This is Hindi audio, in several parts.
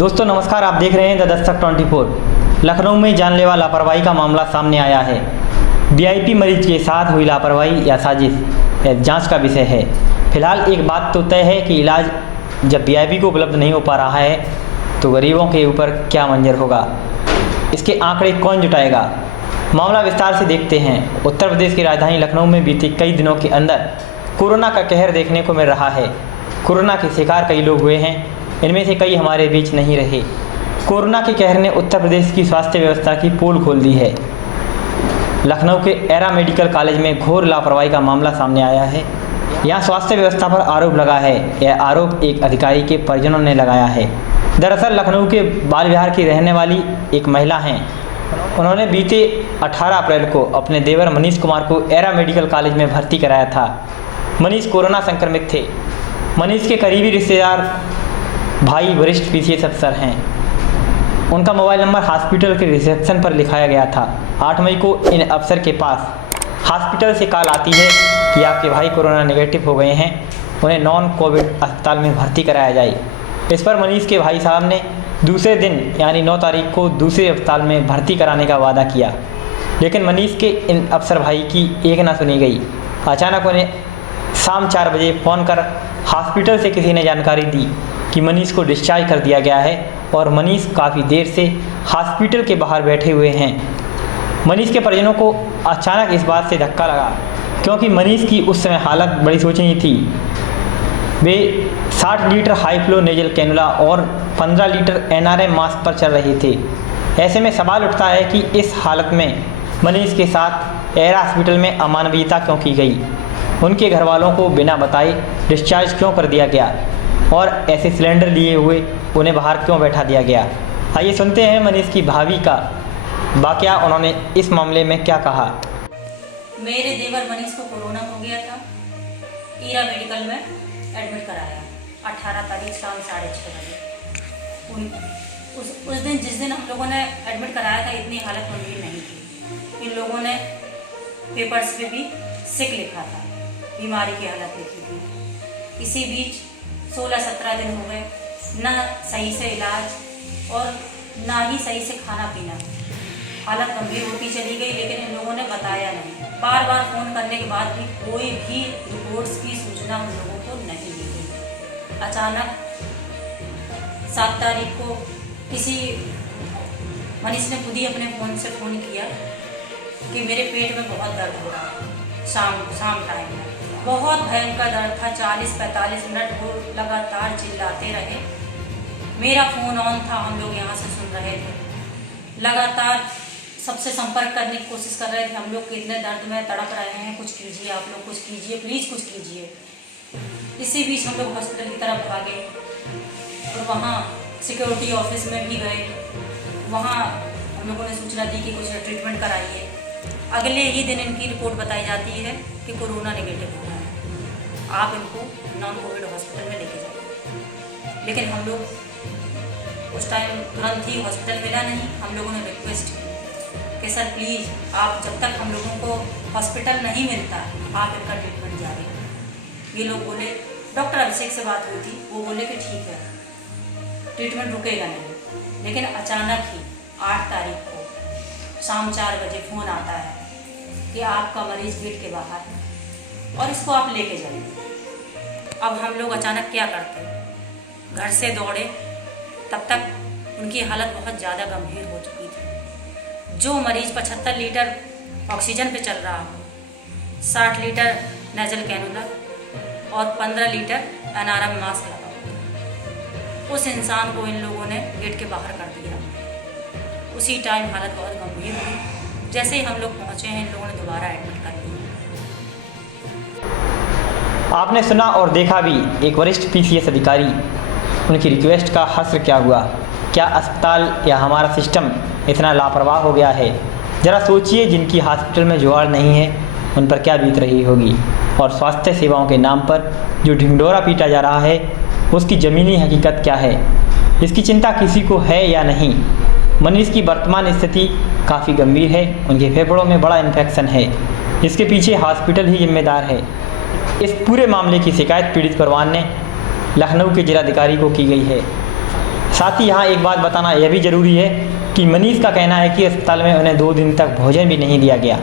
दोस्तों नमस्कार, आप देख रहे हैं द दस्तक 24। लखनऊ में जानलेवा लापरवाही का मामला सामने आया है। वीआईपी मरीज के साथ हुई लापरवाही या साजिश जांच का विषय है। फिलहाल एक बात तो तय है कि इलाज जब वीआईपी को उपलब्ध नहीं हो पा रहा है तो गरीबों के ऊपर क्या मंजर होगा, इसके आंकड़े कौन जुटाएगा। मामला विस्तार से देखते हैं। उत्तर प्रदेश की राजधानी लखनऊ में बीते कई दिनों के अंदर कोरोना का कहर देखने को मिल रहा है। कोरोना के शिकार कई लोग हुए हैं, इनमें से कई हमारे बीच नहीं रहे। कोरोना के कहर ने उत्तर प्रदेश की स्वास्थ्य व्यवस्था की पोल खोल दी है। लखनऊ के एरा मेडिकल कॉलेज में घोर लापरवाही का मामला सामने आया है। यहाँ स्वास्थ्य व्यवस्था पर आरोप लगा है। यह आरोप एक अधिकारी के परिजनों ने लगाया है। दरअसल लखनऊ के बाल विहार की रहने वाली एक महिला हैं। उन्होंने बीते 18 अप्रैल को अपने देवर मनीष कुमार को एरा मेडिकल कॉलेज में भर्ती कराया था। मनीष कोरोना संक्रमित थे। मनीष के करीबी रिश्तेदार भाई वरिष्ठ पीसीएस अफसर हैं। उनका मोबाइल नंबर हॉस्पिटल के रिसेप्शन पर लिखाया गया था। 8 मई को इन अफसर के पास हॉस्पिटल से कॉल आती है कि आपके भाई कोरोना नेगेटिव हो गए हैं, उन्हें नॉन कोविड अस्पताल में भर्ती कराया जाए। इस पर मनीष के भाई साहब ने दूसरे दिन यानी 9 तारीख को दूसरे अस्पताल में भर्ती कराने का वादा किया, लेकिन मनीष के इन अफसर भाई की एक ना सुनी गई। अचानक उन्हें शाम 4 बजे फ़ोन कर हॉस्पिटल से किसी ने जानकारी दी कि मनीष को डिस्चार्ज कर दिया गया है और मनीष काफ़ी देर से हॉस्पिटल के बाहर बैठे हुए हैं। मनीष के परिजनों को अचानक इस बात से धक्का लगा, क्योंकि मनीष की उस समय हालत बड़ी शोचनीय थी। वे 60 litre high flow nasal cannula और 15 लीटर एनआरएम मास्क पर चल रहे थे। ऐसे में सवाल उठता है कि इस हालत में मनीष के साथ एरा हॉस्पिटल में अमानवीयता क्यों की गई, उनके घर वालों को बिना बताए डिस्चार्ज क्यों कर दिया गया और ऐसे सिलेंडर लिए हुए उन्हें बाहर क्यों बैठा दिया गया। आइए सुनते हैं मनीष की भाभी का वाकया, उन्होंने इस मामले में क्या कहा। मेरे देवर मनीष को कोरोना हो गया था। एरा मेडिकल में एडमिट कराया 18 तारीख शाम 6:30 बजे। उस दिन जिस दिन हम लोगों ने एडमिट कराया था इतनी हालत गंभीर नहीं थी। इन लोगों ने पेपर्स पे भी सिक लिखा था, बीमारी की हालत लिखी थी। इसी बीच 16-17 दिन हो गए, ना सही से इलाज और ना ही सही से खाना पीना। हालत गंभीर होती चली गई, लेकिन इन लोगों ने बताया नहीं। बार बार फ़ोन करने के बाद भी कोई भी रिपोर्ट्स की सूचना उन लोगों को नहीं दी गई। अचानक 7 तारीख को किसी मनीष ने खुद ही अपने फ़ोन से फ़ोन किया कि मेरे पेट में बहुत दर्द हो रहा है। शाम टाइम में बहुत भयंकर दर्द था। 40-45 मिनट वो लगातार चिल्लाते रहे। मेरा फ़ोन ऑन था, हम लोग यहाँ से सुन रहे थे। लगातार सबसे संपर्क करने की कोशिश कर रहे थे। हम लोग कितने दर्द में तड़प रहे हैं, कुछ कीजिए, आप लोग कुछ कीजिए, प्लीज़ कुछ कीजिए। इसी बीच हम लोग हॉस्पिटल की तरफ भागे और वहाँ सिक्योरिटी ऑफिस में भी गए। वहाँ हम लोगों ने सूचना दी कि कुछ ट्रीटमेंट कराइए। अगले ही दिन इनकी रिपोर्ट बताई जाती है कि कोरोना नेगेटिव हो रहा है, आप इनको नॉन कोविड हॉस्पिटल में लेके जाइए। लेकिन हम लोग उस टाइम तुरंत ही हॉस्पिटल मिला नहीं। हम लोगों ने रिक्वेस्ट की कि सर प्लीज़ आप जब तक हम लोगों को हॉस्पिटल नहीं मिलता आप इनका ट्रीटमेंट जारी करें। ये लोग बोले, डॉक्टर अभिषेक से बात हुई थी, वो बोले कि ठीक है ट्रीटमेंट रुकेगा नहीं। लेकिन अचानक ही 8 तारीख को शाम 4 बजे फ़ोन आता है कि आपका मरीज़ गेट के बाहर है और इसको आप लेके जाइए। अब हम लोग अचानक क्या करते, घर से दौड़े। तब तक उनकी हालत बहुत ज़्यादा गंभीर हो चुकी थी। जो मरीज़ 75 लीटर ऑक्सीजन पे चल रहा हो, 60 लीटर नेजल कैनुला और 15 लीटर एनआरएम मास्क लगा, उस इंसान को इन लोगों ने गेट के बाहर कर दिया। उसी टाइम हालत बहुत गंभीर हुई। जैसे ही हम लोग पहुँचे हैं, इन लोगों ने दोबारा एडमिट कर दिया। आपने सुना और देखा भी, एक वरिष्ठ पीसीएस अधिकारी, उनकी रिक्वेस्ट का हश्र क्या हुआ। क्या अस्पताल या हमारा सिस्टम इतना लापरवाह हो गया है। ज़रा सोचिए, जिनकी हॉस्पिटल में जुगाड़ नहीं है उन पर क्या बीत रही होगी। और स्वास्थ्य सेवाओं के नाम पर जो ढिंढोरा पीटा जा रहा है उसकी ज़मीनी हकीकत क्या है, इसकी चिंता किसी को है या नहीं। मनीष की वर्तमान स्थिति काफ़ी गंभीर है। उनके फेफड़ों में बड़ा इन्फेक्शन है, इसके पीछे हॉस्पिटल ही जिम्मेदार है। इस पूरे मामले की शिकायत पीड़ित परिवार ने लखनऊ के जिलाधिकारी को की गई है। साथ ही यहाँ एक बात बताना यह भी ज़रूरी है कि मनीष का कहना है कि अस्पताल में उन्हें 2 दिन तक भोजन भी नहीं दिया गया।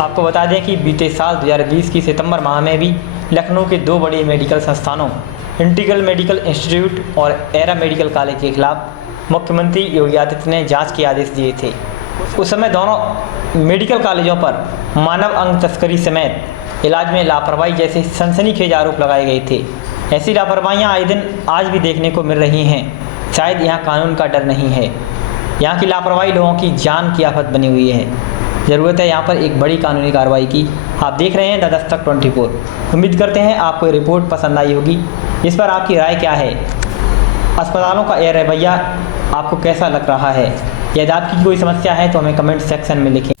आपको बता दें कि बीते साल 2020 की सितंबर माह में भी लखनऊ के 2 बड़े मेडिकल संस्थानों इंटीग्रल मेडिकल इंस्टीट्यूट और एरा मेडिकल कॉलेज के खिलाफ मुख्यमंत्री योगी आदित्यनाथ ने जांच के आदेश दिए थे। उस समय दोनों मेडिकल कॉलेजों पर मानव अंग तस्करी समेत इलाज में लापरवाही जैसे सनसनीखेज आरोप लगाए गए थे। ऐसी लापरवाहियाँ आए दिन आज भी देखने को मिल रही हैं। शायद यहाँ कानून का डर नहीं है। यहाँ की लापरवाही लोगों की जान की आफत बनी हुई है। ज़रूरत है यहाँ पर एक बड़ी कानूनी कार्रवाई की। आप देख रहे हैं द दस्तक 24। उम्मीद करते हैं आपको ये रिपोर्ट पसंद आई होगी। इस पर आपकी राय क्या है? अस्पतालों का यह रवैया आपको कैसा लग रहा है? यदि आपकी कोई समस्या है तो हमें कमेंट सेक्शन में लिखें।